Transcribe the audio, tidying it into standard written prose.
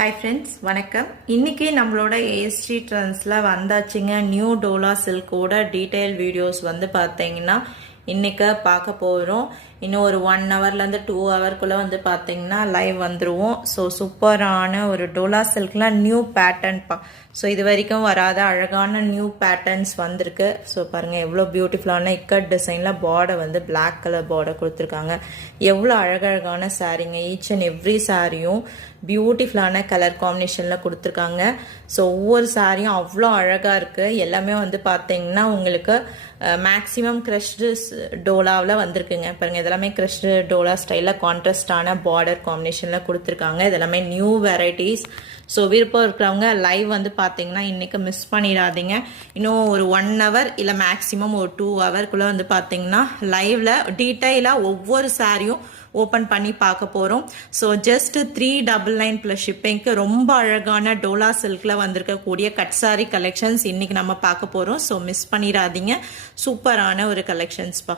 Hi friends, வணக்கம். இன்னைக்கு நம்மளோட ASG Trendsல வந்தாச்சுங்க நியூ டோலா சில்கோட டீடைல் வீடியோஸ் வந்து பார்த்தீங்கன்னா இன்னைக்கு பார்க்க போகிறோம். இன்னும் ஒரு 1 ஹவர்லேருந்து 2 ஹவர்க்குள்ளே வந்து பார்த்தீங்கன்னா லைவ் வந்துடுவோம். ஸோ சூப்பரான ஒரு டோலா சில்க்லாம் நியூ பேட்டர்ன்ப்பா. ஸோ இது வரைக்கும் வராத அழகான நியூ பேட்டர்ன்ஸ் வந்திருக்கு. ஸோ பாருங்கள் எவ்வளோ பியூட்டிஃபுல்லான இக்கட் டிசைனில் பார்டர் வந்து பிளாக் கலர் பார்டர் கொடுத்துருக்காங்க. எவ்வளோ அழகழகான சாரீங்க. ஈச் அண்ட் எவ்ரி சாரியும் பியூட்டிஃபுல்லான கலர் காம்பினேஷனில் கொடுத்துருக்காங்க. ஸோ ஒவ்வொரு சாரியும் அவ்வளோ அழகாக இருக்குது. எல்லாமே வந்து பார்த்தீங்கன்னா உங்களுக்கு மேக்ஸிமம் க்ரஷ்டு டோலாவில் வந்திருக்குங்க. பாருங்கள் இதெல்லாமே க்ரஷ்டு டோலா ஸ்டைலில் கான்ட்ராஸ்டான பார்டர் காம்பினேஷனில் கொடுத்துருக்காங்க. இதெல்லாமே நியூ வெரைட்டிஸ். ஸோ விருப்பம் இருக்கிறவங்க லைவ் வந்து பார்த்தீங்கன்னா இன்றைக்கி மிஸ் பண்ணிடாதீங்க. இன்னும் ஒரு 1 ஹவர் இல்லை மேக்ஸிமம் ஒரு 2 ஹவர்க்குள்ளே வந்து பார்த்தீங்கன்னா லைவில் டீட்டெயிலாக ஒவ்வொரு சாரியும் ஓப்பன் பண்ணி பார்க்க போகிறோம். ஸோ ஜஸ்ட் 399 ப்ளஸ் ஷிப்பிங்க்கு ரொம்ப அழகான டோலா சில்கில் வந்திருக்கக்கூடிய கட் சாரி கலெக்ஷன்ஸ் இன்றைக்கி நம்ம பார்க்க போகிறோம். ஸோ மிஸ் பண்ணிடாதீங்க. சூப்பரான ஒரு கலெக்ஷன்ஸ்ப்பா.